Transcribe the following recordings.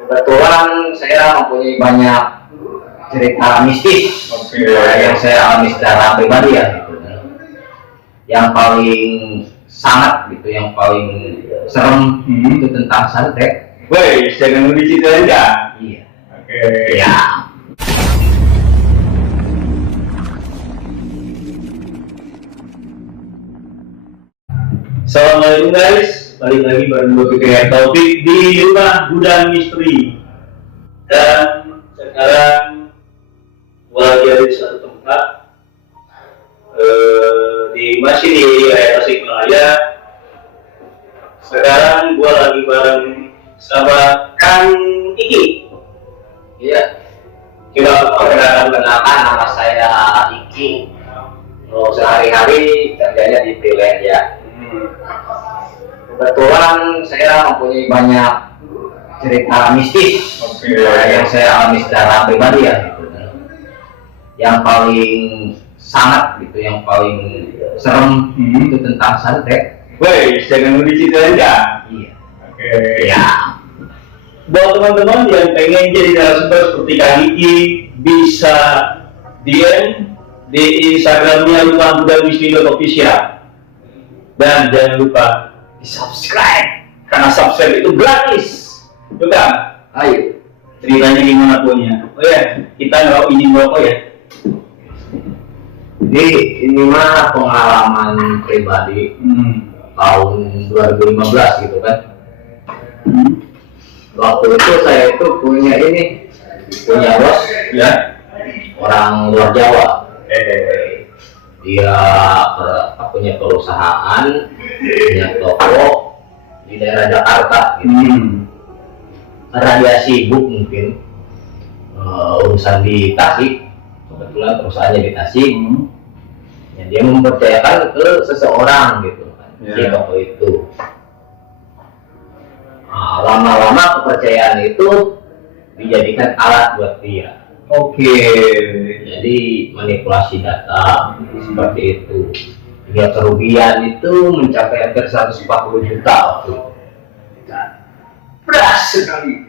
Kebetulan saya mempunyai banyak cerita mistis yang saya alami secara pribadi ya gitu. Yang paling sangat gitu, yang paling serem itu tentang santet. Woi, jangan diceritain aja. Iya. Oke. Ya. Assalamualaikum guys, balik lagi bareng gue PKR Taufik di rumah gudang misteri. Dan sekarang gue lagi ada di suatu tempat masih di area Tasikmalaya. Sekarang gue lagi bareng sama Kang Iki. Iya. Coba perkenalkan. Nama saya Iki. Sehari-hari kerjanya di freelance ya. Kebetulan saya mempunyai banyak cerita mistis yang saya alami secara pribadi ya gitu. Yang paling sangat gitu, yang paling serem itu tentang santet. Woi, jangan diceritain aja. Iya. Oke. Ya. Buat teman-teman yang pengen jadi narasumber seperti Kang Iki, bisa DM di Instagramnya Rumah Gudang Misteri Official. Dan jangan lupa di subscribe, karena subscribe itu gratis. Coba, Ayo. ceritanya gimana punya? Oh ya, kita nggak izin merokok ya. Jadi ini mah pengalaman pribadi tahun 2015 gitu kan. Waktu itu saya itu punya bos Ya. orang luar Jawa. Dia punya perusahaan, punya toko di daerah Jakarta gitu. Karena dia sibuk mungkin urusan di Tasik, kebetulan perusahaannya di Tasik. Ya, dia mempercayakan ke seseorang gitu kan, si toko itu. Nah, lama-lama kepercayaan itu dijadikan alat buat dia. Oke. Jadi manipulasi data seperti itu. Hingga kerugian itu mencapai hampir 140 juta waktu itu. Beras sekali.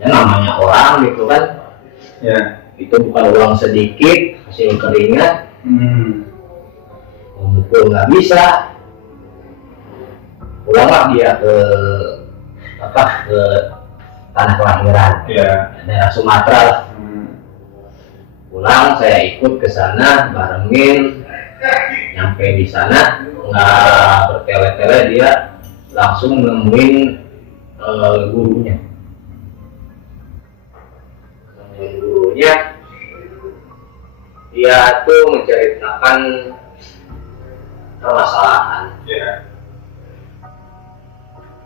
Ya namanya orang gitu kan. Ya. Itu bukan uang sedikit, hasil keringat. Memukul nggak bisa. Pulanglah dia ke tanah kelahiran, daerah Sumatera lah. Pulang saya ikut ke sana, barengin. Nyampe di sana nggak bertele-tele, dia langsung nemuin gurunya. Dia tuh menceritakan permasalahan.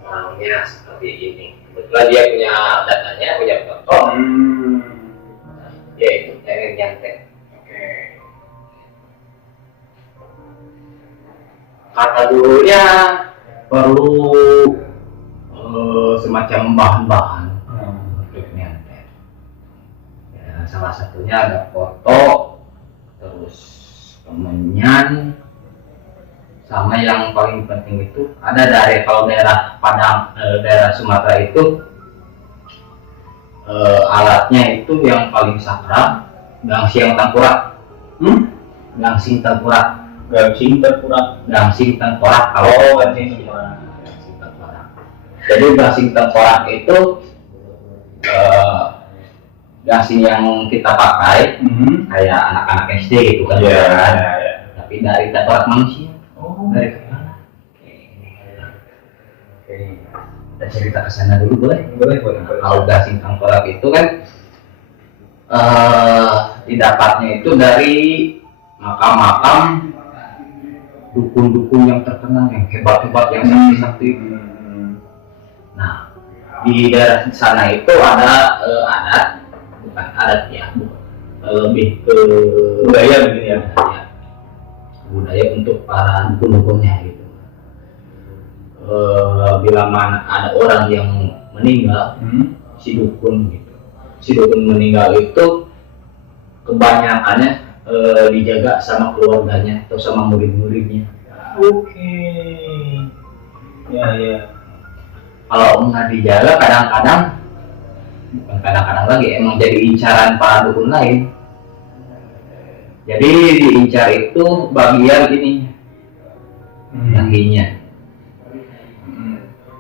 Orangnya seperti ini. Kebetulan dia punya datanya, punya foto. Dia itu pengen nyantet. Kata gurunya perlu semacam bahan-bahan untuk nyantet. Ya, salah satunya ada foto, terus kemenyan, sama yang paling penting itu ada kalau daerah Padang, daerah Sumatera itu alatnya itu yang paling sakral, gangsing tengkorak. Gangsing tengkorak. Kalau gangsing tengkorak. Jadi gangsing tengkorak itu gangsing yang kita pakai kayak anak-anak SD gitu kan. Tapi dari tengkorak manusia. Dari kepala. Kita cerita ke sana dulu boleh? Kalau gangsing tengkorak itu kan didapatnya itu dari makam-makam dukun-dukun yang terkenal, yang hebat-hebat, yang sakti-sakti. Nah, di daerah sana itu ada bukan adat ya, lebih ke budaya begini ya. Budaya untuk para dukun-dukunnya gitu. Bila mana ada orang yang meninggal, si dukun gitu. Si dukun meninggal itu kebanyakannya dijaga sama keluarganya atau sama murid-muridnya. Oke. Ya. kalau nggak dijaga kadang-kadang, bukan kadang-kadang lagi, emang jadi incaran para dukun lain. Jadi diincar itu bagian ini, dahinya.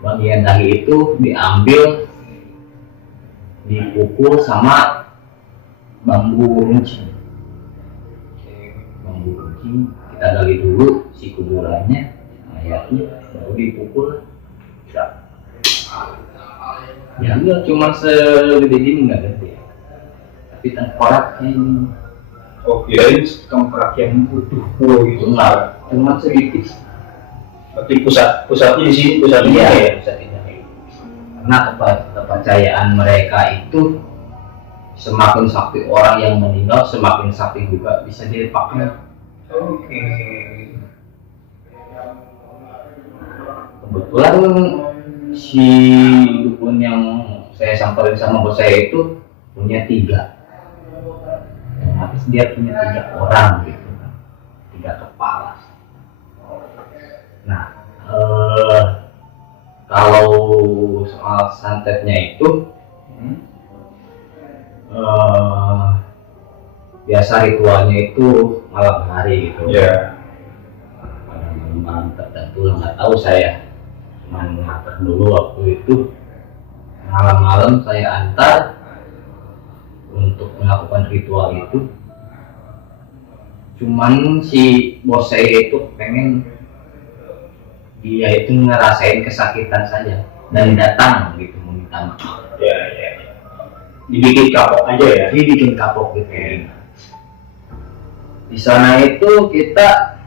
Bagian dahi itu diambil, dipukul sama bambu runcing. Bambu runcing kita gali dulu si kuburannya, mayatnya, baru dipukul. Ya enggak cuma segede gini, nggak gede, tapi tengkoraknya ini. Oh, kirain tengkorak yang utuh gitu. Enggak, cuma sedikit. Berarti pusatnya di sini, pusatnya Iya, ya. pusat ini. Karena kepercayaan mereka itu semakin sakti orang yang meninggal, semakin sakti juga bisa dipakai. Oke. Kebetulan si dukun yang saya samperin sama bos saya itu punya 3. Habis dia punya 3 orang gitu, 3 kepala. Nah, kalau soal santetnya itu biasa ritualnya itu malam hari gitu. Ya. Pada malam tertentu nggak tahu saya, cuman ngantar dulu waktu itu malam-malam saya antar untuk melakukan ritual itu. Cuman si bos saya itu pengen dia itu ngerasain kesakitan saja dan datang gitu meminta maaf. Ya. Dibikin kapok aja ya. Dibikin kapok gitu. Di sana itu kita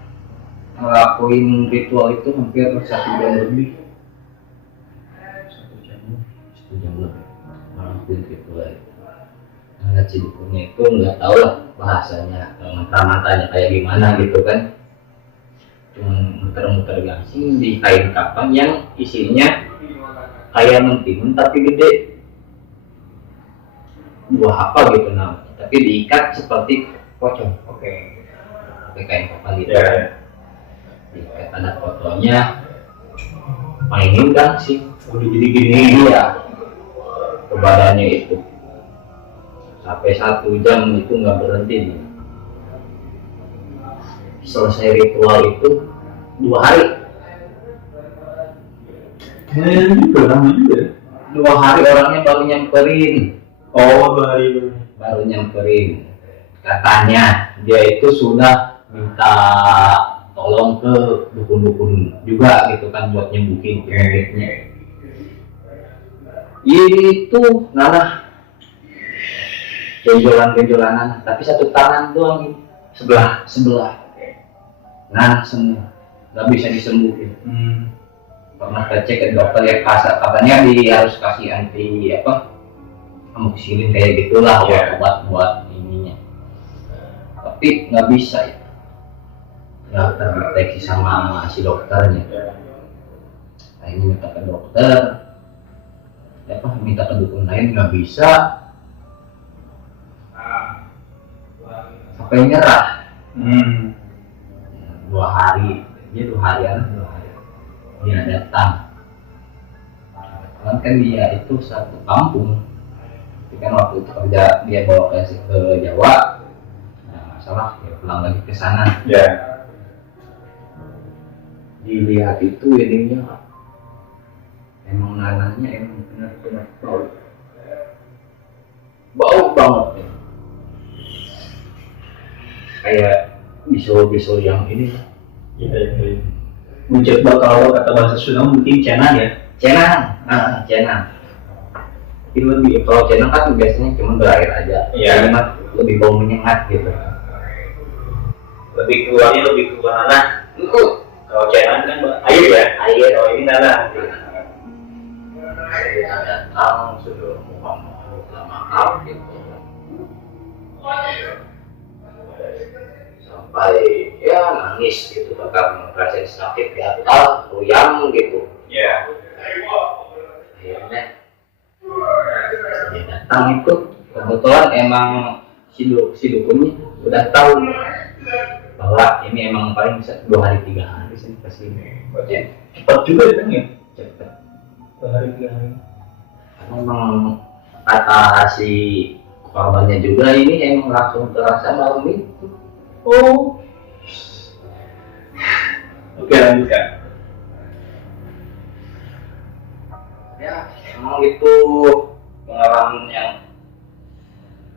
ngelakuin ritual itu hampir 1 jam lebih. 1 jam lebih ngelakuin ritual itu. Nah, si dukunnya itu nggak tahu lah bahasanya, mantra-mantranya kayak gimana gitu kan. Cuma muter-muter gasing di kain kafan yang isinya kayak mentimun tapi gede. Buah apa gitu namanya, tapi diikat seperti pocong. Oke. Pakai kain kafan gitu. Ya. Diikat ada fotonya, mainin kan sih. Udah jadi gini. Iya, ke badannya itu sampai 1 jam itu nggak berhenti nih. Selesai ritual itu 2 hari. Juga lama juga. 2 hari orangnya baru nyamperin. Oh, 2 hari. Baru nyamperin. Katanya dia itu sudah minta tolong ke dukun-dukun juga gitu kan buat nyembuhin penyakitnya. Itu nanah benjolan-benjolanan, tapi 1 tangan doang ini. Sebelah. Nanah semua, nggak bisa disembuhin. Pernah kita cek ke dokter ya, katanya harus kasih anti amoxicillin kayak gitulah, obat buat ininya. Tapi nggak bisa ya, nggak terdeteksi sama si dokternya. Akhirnya minta ke dokter, minta ke dukun lain, nggak bisa, sampai nyerah. 2 hari, dia 2 harian dia datang. Kan dia itu satu kampung, tapi kan waktu itu kerja dia bawa ke Jawa, nah, masalah dia pulang lagi ke sana. Ya. Dilihat itu ininya, emang nanahnya emang benar-benar bau banget ya. Kayak bisul-bisul yang ini. Ya. Mencoba kalau kata bahasa Sunda mungkin cenang ya. Cenang. Tapi lebih, kalau cenang kan biasanya cuma berair aja. Iya. Ini mah lebih bau menyengat gitu. Lebih keluar nanah. Kalau cenang kan air ya. Oh ini nanah. Saya datang sudah mohon maaf gitu. Sampai ya nangis gitu, bahkan ngerasain sakit gatal, ruyam gitu. Ya. Akhirnya dia datang itu, kebetulan emang si dukunnya udah tahu bahwa ini emang paling bisa 2 hari 3 hari sih kesini. Cepat juga datang ya. Cepet. per hari 3 hari. Memang kata si korbannya juga ini emang langsung terasa malam itu. Oh. Oke, lanjutkan. Ya, emang itu pengalaman yang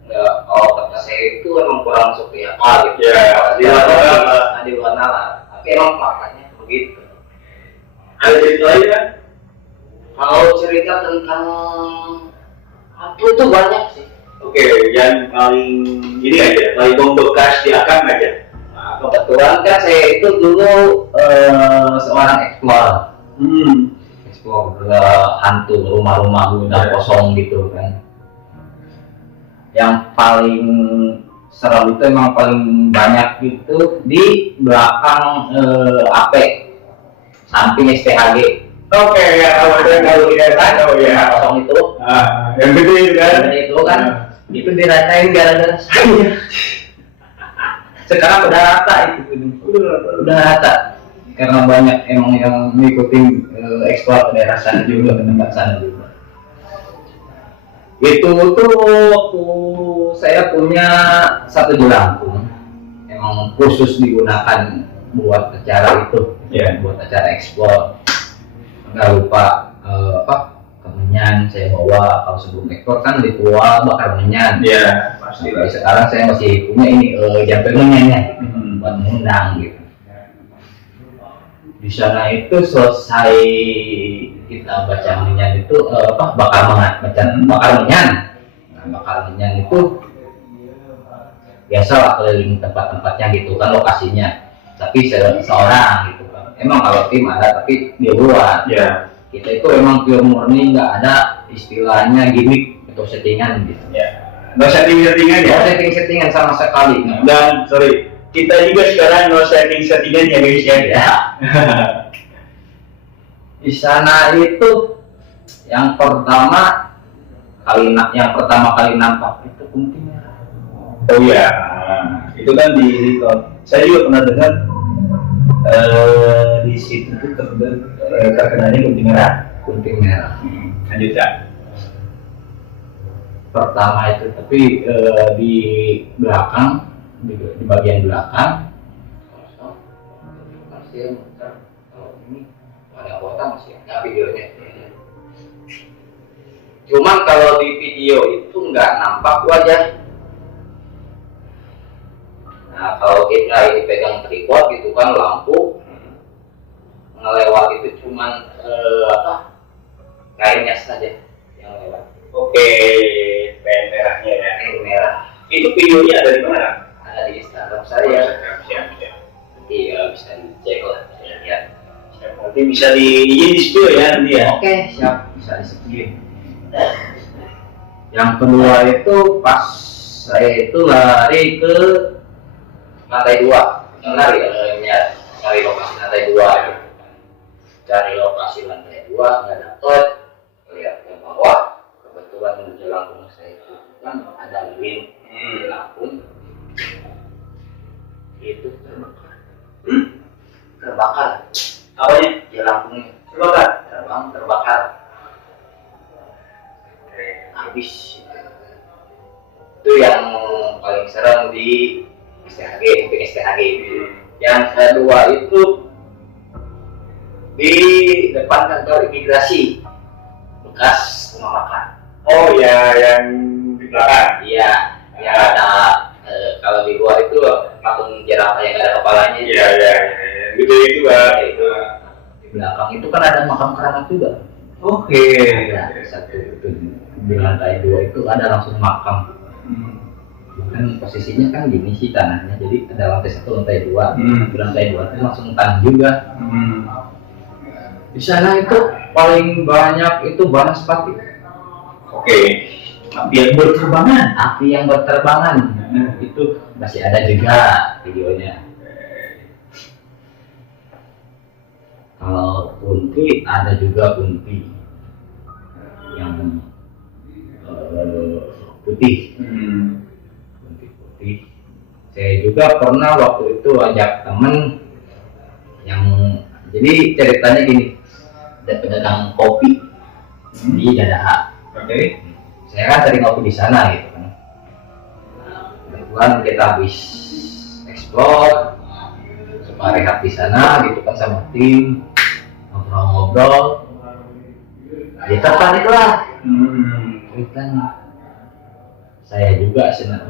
nggak, kalau kata saya itu emang kurang masuk di akal gitu. Ya, di luar nalar. Tapi emang faktanya begitu. Ada cerita lain kan? Kalau cerita tentang hantu itu banyak sih. Oke, yang paling ini aja, paling membekas di akang aja. Nah, kebetulan kan saya itu dulu seorang explorer. Explore hantu rumah-rumah udah kosong gitu kan. Yang paling serem itu emang paling banyak itu di belakang AP samping STHG. Oke, ya kalau kita tahu ya Kosong itu. Yang gede itu kan? Itu kan itu diratain gara-gara saya. Sekarang udah rata itu, udah rata. Karena banyak emang yang mengikuti ekspor ke daerah sana juga, ke tempat sana juga. Itu tuh waktu saya punya satu jelangkung, emang khusus digunakan buat acara itu, buat acara ekspor. Nggak lupa kemenyan saya bawa. Kalau sebelum ekspor kan ritual bakar menyan. Iya, pasti. Nah, sekarang saya masih punya ini jantung menyannya buat mengundang gitu. Di sana itu selesai kita baca menyan itu bakar menyan. Nah, bakar menyan itu biasa lah keliling tempat-tempatnya gitu kan lokasinya. Tapi seorang gitu kan. Emang kalau tim ada tapi dia buat. Ya. Kita itu emang pure murni, nggak ada istilahnya gimmick atau settingan gitu. Ya. No settingan ya. No settingan sama sekali. Dan sorry, kita juga sekarang no settingan ya guys ya. Di sana itu yang pertama kali nampak itu kunti merah. Oh iya, itu kan di saya juga pernah dengar di situ tuh terkenalnya kunti merah. Lanjutkan. Pertama itu tapi di belakang di bagian belakang masih kalau ini ada kota masih ada videonya. Cuman kalau di video itu nggak nampak wajah. Nah kalau kita ini pegang tripod gitu kan lampu ngelewat itu cuman kainnya saja yang lewat. Oke, pen merahnya ya. Pen merah. Itu videonya ada di mana? Ada di Instagram saya. Siap. Nanti bisa dicek lah. Lihat. Nanti bisa di studio ya nanti ya. Oke, siap, bisa di-studio. Yang kedua itu pas saya itu lari ke lantai 2, nyari lokasi lantai 2 gitu. Cari lokasi lantai 2 nggak dapet, lihat ke bawah, kebetulan di jelangkung saya itu kan ada lilin jelangkung itu terbakar. Apanya? Jelangkungnya terbakar. Habis. Itu yang paling serem di STHG. Yang kedua itu di depan kantor imigrasi bekas rumah makan. Oh ya, yang di belakang. Iya, yang ada kalau di luar itu patung jerapah yang ada kepalanya. Iya. Gitu itu Pak. Itu di belakang itu kan ada makam keramat juga. Oke. Ada satu itu di lantai 2 itu ada langsung makam. Kan posisinya kan gini sih tanahnya, jadi ada lantai 1, lantai 2. Di lantai 2 itu langsung tanah juga. Di sana itu paling banyak itu banaspati. Oke. Api yang berterbangan. Itu masih ada juga videonya. Kalau kunti ada juga kunti yang putih. Kunti putih. Saya juga pernah waktu itu ajak temen yang jadi ceritanya gini, ada pedagang kopi di Dadaha. Oke. Saya kan sering ngopi di sana gitu kan. Kebetulan kita habis explore, cuma rehat di sana gitu kan sama tim, ngobrol-ngobrol. Ya tertarik lah. Kan saya juga senang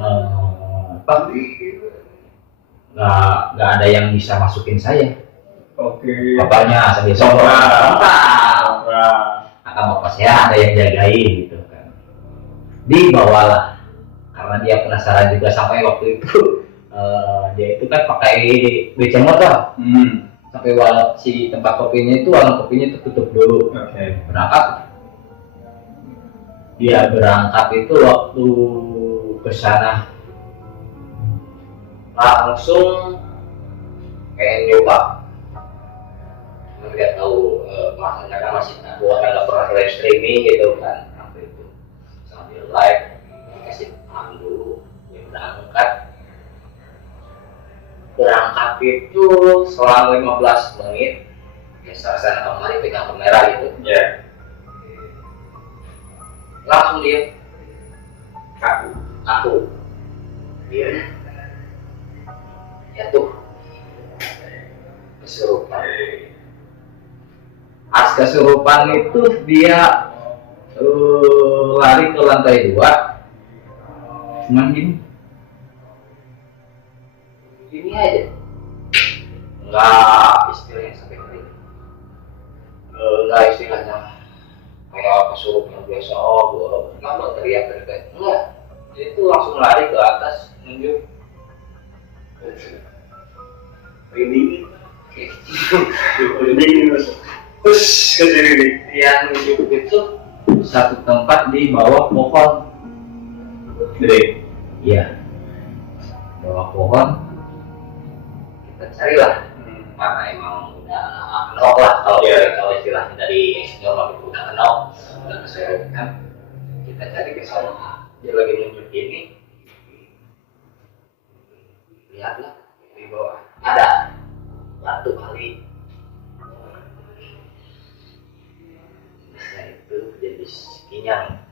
nggak ada yang bisa masukin saya. Oke. Bapaknya sambil sombong, akan bapak saya ada yang jagain gitu kan. Dibawalah karena dia penasaran juga sampai waktu itu dia itu kan pakai beceng motor. Sampai si tempat kopinya itu warung kopinya itu tutup dulu. Berangkat. Dia berangkat itu waktu ke sana langsung kayak nyoba. Nggak tahu masanya kan masih gua nggak pernah live streaming gitu kan waktu itu sambil live kasih paham dulu ya berangkat itu selang 15 menit biasa sana kemarin pegang kamera gitu langsung dia aku dia jatuh kesurupan. Pas kesurupan itu dia lari ke lantai 2, cuman gini aja, nggak istilahnya sampai hari, nggak istilahnya kayak kesurupan biasa, nggak teriak-teriak, enggak, dia itu langsung lari ke atas nunjuk ini mas. Terus kesini yang nunjuk itu satu tempat di bawah pohon gede. Iya, bawah pohon kita carilah karena emang udah kenok lah kalau istilahnya dari eksternal itu udah kenok, udah keserupan. Kita cari ke sana, dia lagi nunjuk ini, lihatlah di bawah ada batu kali. Itu jadi kinyang.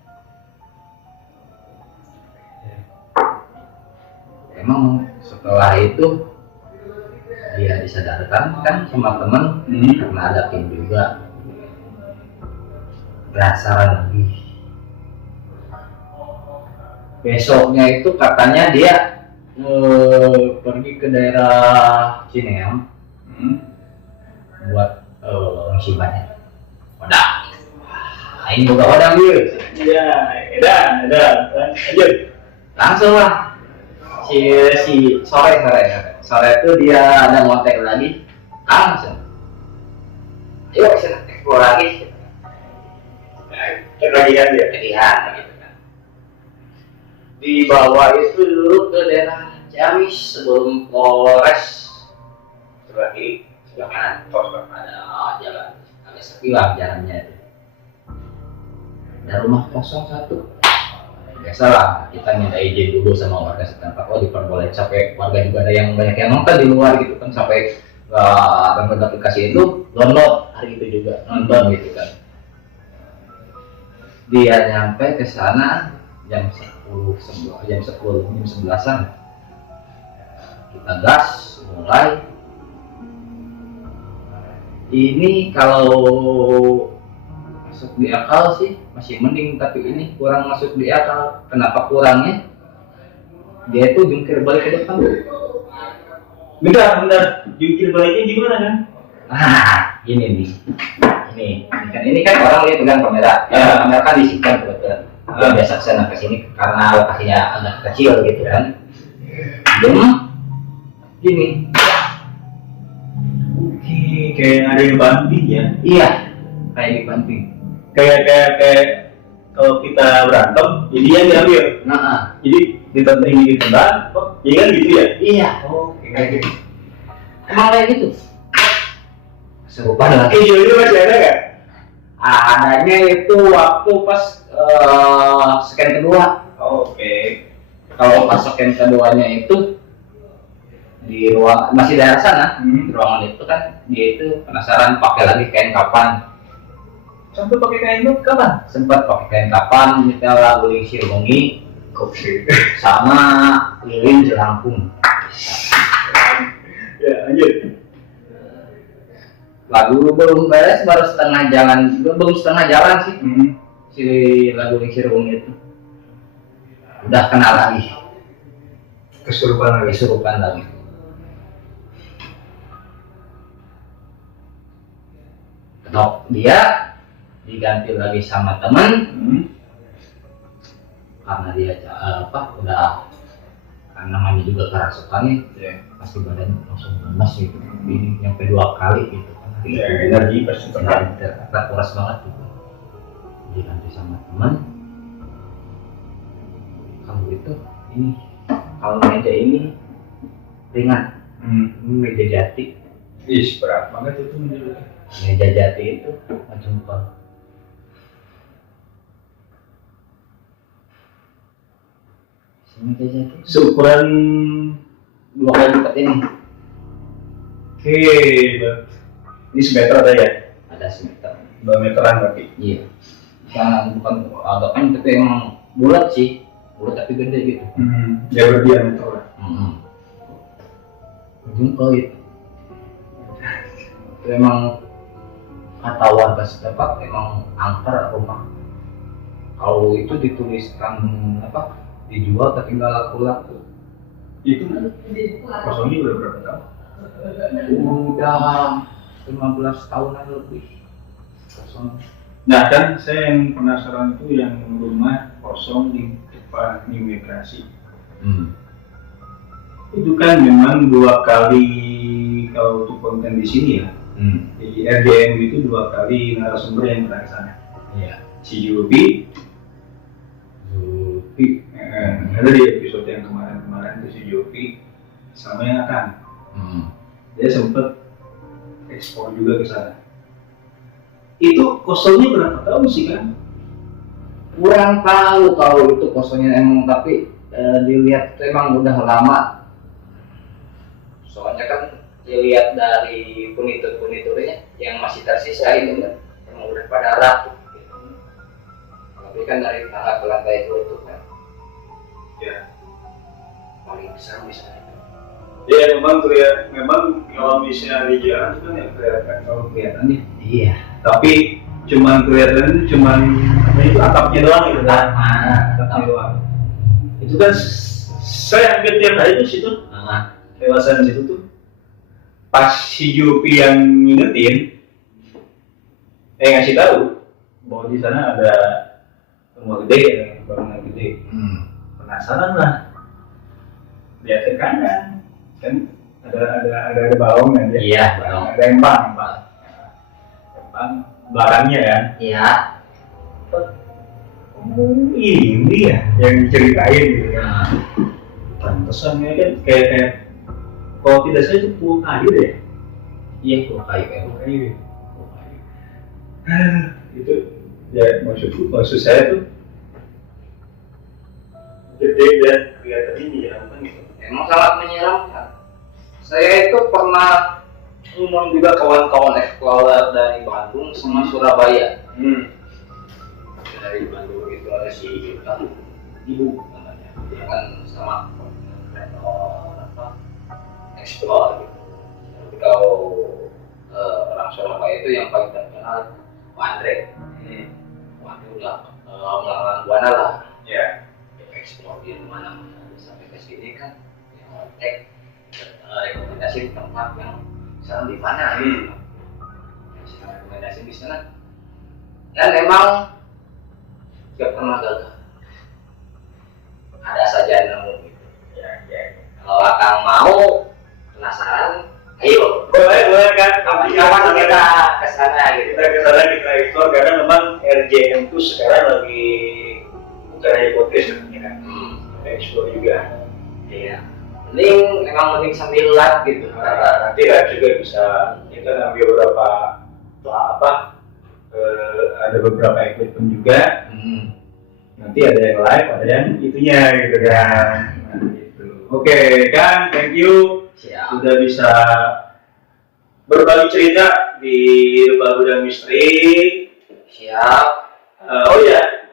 Emang setelah itu dia disadarkan kan sama temen karena ada tim juga. Penasaran lagi. Besoknya itu katanya dia pergi ke daerah Cineam buat ngisi banyak. Wadah. Ini juga wadah gitu. Iya, ada. Lanjut. Langsung lah. Si sore itu dia ada ngotek lagi. Langsung. Ayo kita explore lagi. Kejadian gitu kan. Di bawah itu dulu ke daerah Ciamis sebelum Polres. Sebelah kiri, sebelah kanan. Ada jalan. Agak sepi lah jalannya itu. Ada rumah kosong satu. Biasalah kita minta izin dulu sama warga setempat. Oh diperbolehkan sampai warga juga ada yang banyak yang nonton di luar gitu kan sampai download aplikasi itu download hari itu juga nonton gitu kan. Dia nyampe ke sana jam 11-an. Kita gas mulai. Ini kalau masuk di akal sih masih mending, tapi ini kurang masuk di akal. Kenapa kurangnya? Dia itu jungkir balik ke depan. Bentar, jungkir baliknya gimana kan? Ini kan orang dia pegang kamera. Kamera kan disimpan kebetulan. Dia biasa kesana kesini karena lokasinya agak kecil gitu kan. Gini. Oke, kayak ada yang banting ya? Iya, kayak dibanting. Kayak kalau kita berantem, jadi yang diambil. Jadi ditendang di tendang, iya kan gitu ya? Iya. Kayak gitu. Emang kayak gitu. Serupa dengan videonya masih ada nggak? Adanya itu waktu pas scan kedua. Oke. Kalau pas scan keduanya itu di ruang masih daerah sana, di ruangan itu kan dia itu penasaran pakai lagi kain kapan. sampai pakai kain itu kapan? Sempat pakai kain kapan nyetel lagu Lingsir Wengi sama Lilin Jelangkung. Ya, lanjut. Lagu belum beres, baru setengah jalan, belum setengah jalan sih. Si lagu Lingsir Wengi itu udah kenal lagi, kesurupan lagi. Ketok dia diganti lagi sama teman karena dia udah kan namanya juga kerasukan ya, pasti badan langsung lemas gitu, ini nyampe 2 kali gitu kan. Energi pasti kuras banget gitu. Diganti sama teman, kalau itu ini, kalau meja ini ringan, meja jati. Berat banget itu Meja jati itu macam apa? Meja jati seukuran 2 kali lipat ini. Oke, ini semeter ada ya? Ada semeter. 2 meteran berarti? Iya. Bukan agak kan, tapi emang bulat sih, bulat tapi gede gitu. Ya berdiameter lah. Jungkel itu. Itu emang kata warga setempat emang angker rumah. Kalau itu dituliskan dijual tapi nggak laku-laku. Itu kosongnya udah berapa tahun? Udah 15 tahunan lebih kosong. Nah kan saya yang penasaran itu yang rumah kosong di depan imigrasi. Itu kan memang 2 kali kalau untuk konten di sini ya. Di RJM itu 2 kali narasumber yang pernah ke sana. Iya. Si Yupi, ada di episode yang kemarin itu si Yupi sama yang akan. Dia sempat ekspor juga ke sana. Itu kosongnya berapa tahun sih kan? Kurang tahu kalau itu kosongnya emang, tapi dilihat itu emang udah lama. Soalnya kan dilihat dari furniturnya yang masih tersisa itu kan emang udah pada rapuh gitu. Tapi kan dari tangga ke lantai 2 itu kan Ya. paling besar misalnya itu. Ya memang tuh ya, memang kalau misalnya di jalan itu kan yang kelihatan kalau kelihatannya. Iya. Tapi cuman kelihatan cuman itu atapnya doang gitu kan. Atapnya doang. Itu kan saya hampir tiap hari tuh situ. Kawasan situ tuh. Pas si Yupi yang ngingetin, ngasih tahu bahwa di sana ada rumah gede, bangunan gede. Penasaran lah. Lihat ke kanan, kan ada balong kan ya? Iya, balong. Ada empang barangnya kan? Iya. Ini ya yang diceritain gitu kan. Pantesannya kan kayak kalau tidak salah itu pulau kayu deh. Iya, pulau kayu. Itu ya maksud saya tuh gede dan kelihatan ini ya kan gitu. Emang sangat menyeramkan. Saya itu pernah ngomong juga kawan-kawan explorer dari Bandung sama Surabaya. Dari Bandung itu ada si Ibu namanya, dia kan sama explore gitu. Tapi kalau orang Surabaya itu yang paling terkenal Pak Andre. Pak Andre udah melawan Buana lah. Ya. Explore di mana sampai ke sini kan, rekomendasi tempat yang sekarang di mana? Rekomendasi di sana. Dan memang tidak pernah gagal. Ada saja nemu gitu. Ya. Kalau Akang mau penasaran, ayo. Boleh kan? Kapan kita ke sana gitu. Kita explore karena memang RJM itu sekarang lagi bukan hanya podcast ya kan. Explore juga. Iya. Mending sambil live gitu. Nanti live juga bisa. Kita ambil beberapa ada beberapa equipment juga. Nanti ada yang live, ada yang itunya gitu kan. Gitu. Oke, kan, thank you. Siap. Sudah bisa berbagi cerita di Lubang Gudang Misteri. Siap. Oh iya,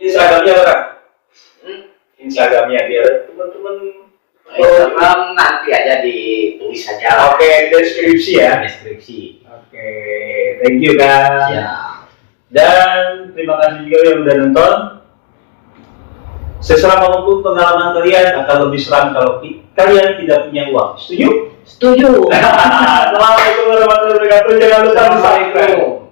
Instagramnya apa Kang? Hmm? Instagramnya biar teman-teman. Instagram nanti aja ditulis saja. Oke, deskripsi ya. Deskripsi. Oke, thank you Kang. Siap. Dan terima kasih juga yang udah nonton. Seseram apapun pengalaman kalian akan lebih seram kalau kalian tidak punya uang. Setuju? Setuju. Assalamualaikum warahmatullahi wabarakatuh. Jangan lupa di subscribe.